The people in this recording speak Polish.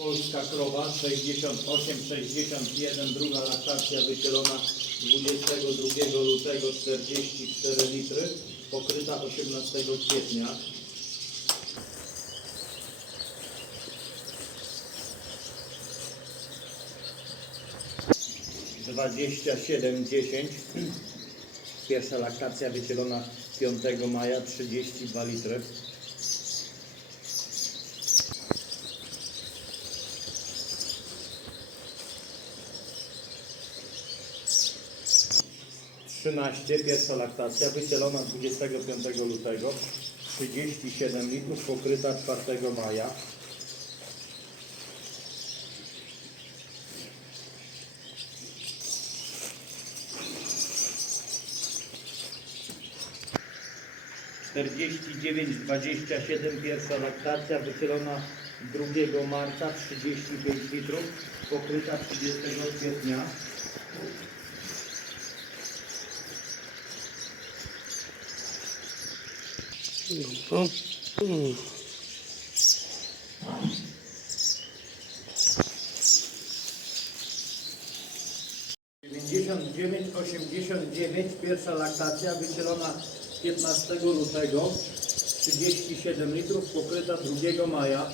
Polska krowa 68, 61, druga laktacja wycielona 22 lutego 44 litry, pokryta 18 kwietnia. Dwadzieścia siedem dziesięć. Pierwsza laktacja wycielona 5 maja 32 litry. 13, pierwsza laktacja, wycielona 25 lutego, 37 litrów, pokryta 4 maja. Czterdzieści dziewięć, dwadzieścia siedem, pierwsza laktacja, wycielona 2 marca, 35 litrów, pokryta 30 kwietnia. No. Mm. 99, 89, pierwsza laktacja wycielona 15 lutego, 37 litrów, pokryta 2 maja.